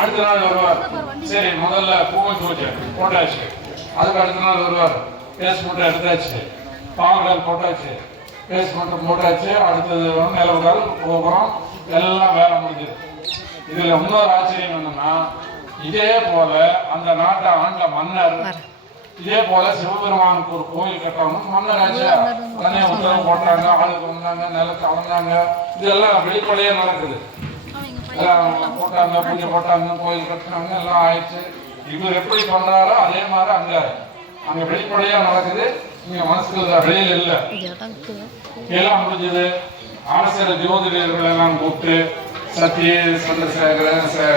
அடுத்த நாள் வருவார். சரி முதல்ல பூவை பூஜை போட்டாச்சு அதுக்கு அடுத்த நாள் வருவார். பேஸ் மூட்டை எடுத்தாச்சு. பாவங்கள் போட்டாச்சு. பேஸ் மூட்டை போட்டாச்சு. அடுத்தது நிலவுகள் போகிறோம் எல்லாம் வேலை முடிஞ்சுது. இதுல இன்னொரு ஆச்சரியம் என்னன்னா இதே போல அந்த நாட்டை ஆண்ட மன்னர் இதே போல சிவபெருமானுக்கு ஒரு கோயில் கட்டணும் மன்னர் ஆச்சு. உடனே உத்தரவு போட்டாங்க. ஆளுக்கு வந்தாங்க நிலத்தை அளந்தாங்க இதெல்லாம் வெளிப்படையே நடக்குது. எல்லாம் போட்டாங்க பூஜை போட்டாங்க கோயில் கட்டினாங்க எல்லாம் ஆயிடுச்சு. இவர் எப்படி பண்ணாரோ அதே மாதிரி அங்க அங்க வெளிப்படையா நடக்குது. இங்க மனசுல வெளியில இல்ல. எல்லாம் முடிஞ்சது. அரசர் ஜோதிடர்கள் எல்லாம் கூப்பிட்டு சத்தி சந்திரசேகரன் சே-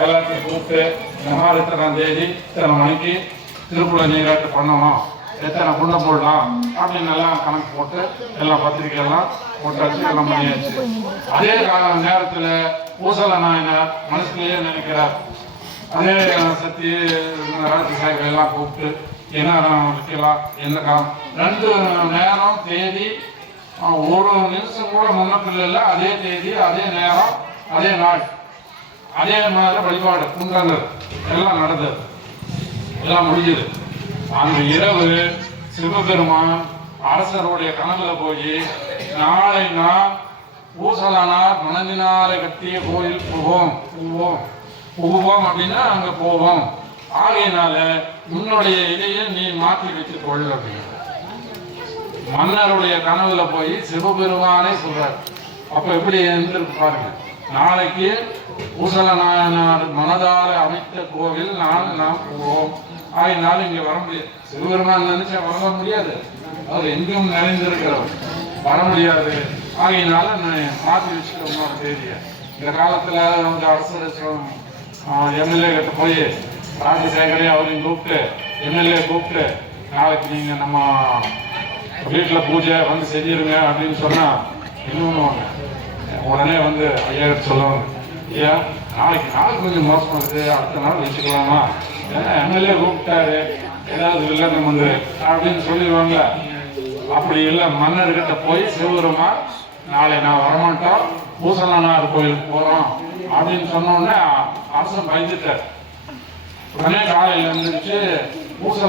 எல்லாத்தையும் கூப்பிட்டு இந்த மாதிரி இத்தனாம் தேதி இத்தனை மணிக்கு திருப்பூர் நீராட்டு பண்ணணும். எத்தனை குண்டம் போடலாம் அப்படின்னு எல்லாம் கணக்கு போட்டு எல்லாம் பத்திரிக்கை எல்லாம் போட்டாச்சு எல்லாம் பண்ணியாச்சு. அதே கால நேரத்துல பூசல நாயனார் மனசுலயே நினைக்கிறார். அதே சக்தி ராஜசேகர் எல்லாம் கூப்பிட்டு என்ன வைக்கலாம் என்ன காலம் ரெண்டு நேரம் தேதி ஒரு நிமிஷம் கூட முன்னப்பில் இல்லை அதே தேதி அதே நேரம் அதே நாள். அதே மாதிரி வழிபாடு குண்டங்கள் எல்லாம் நடந்தது. எல்லாம் முடிஞ்சது. அந்த இரவு சிவபெருமான் அரசருடைய கனவுல போய் நாளை நான் பூசலானார் மனதினாலே கட்டிய கோயில் போவோம் போவோம் போவோம் அப்படின்னா அங்க போவோம். ஆகையினால உன்னுடைய இதையை நீ மாற்றி வச்சு கொள் அப்படின்னு. மன்னருடைய கனவுல போய் சிவபெருமானே சொல்றார். அப்ப எப்படி இருந்திருக்கு பாருங்க. நாளைக்கு பூசல நாயனார் மனதால அமைத்த கோவில் நாள் நாம் போவோம். ஆகினாலும் இங்க வர முடியாது. சிவபெருமான் நினைச்சா வர முடியாது. அவர் எங்கும் நிறைந்திருக்கிறவர். வர முடியாது. ஆகினால நான் மாற்றி வச்சுக்கோங்க தேதியை. இந்த காலத்துல வந்து அரசு எம்எல்ஏ கிட்ட போய் ராஜசேகரே அவரையும் கூப்பிட்டு எம்எல்ஏ கூப்பிட்டு நாளைக்கு நீங்க நம்ம வீட்டில் பூஜை வந்து செஞ்சிருங்க அப்படின்னு சொன்னா இன்னும் உடனே வந்து ஐயா கிட்ட சொல்லுவாங்க ஐயா நாளைக்கு நாள் கொஞ்சம் மோசமாக இருக்கு அடுத்த நாள் வச்சுக்கலாமா? ஏன்னா எம்எல்ஏ கூப்பிட்டாரு ஏதாவது வில்லங்கம் வந்து அப்படின்னு சொல்லிடுவாங்க. அப்படி இல்லை மன்னர்கிட்ட போய் சிவபெருமா நாளை நான் வரமாட்டோம் பூசலனார் கோயிலுக்கு போகிறோம் அப்படின்னு சொன்னோடனே அரசன் பயந்துட்டார். உடனே காலையில் இருந்துச்சு பூசல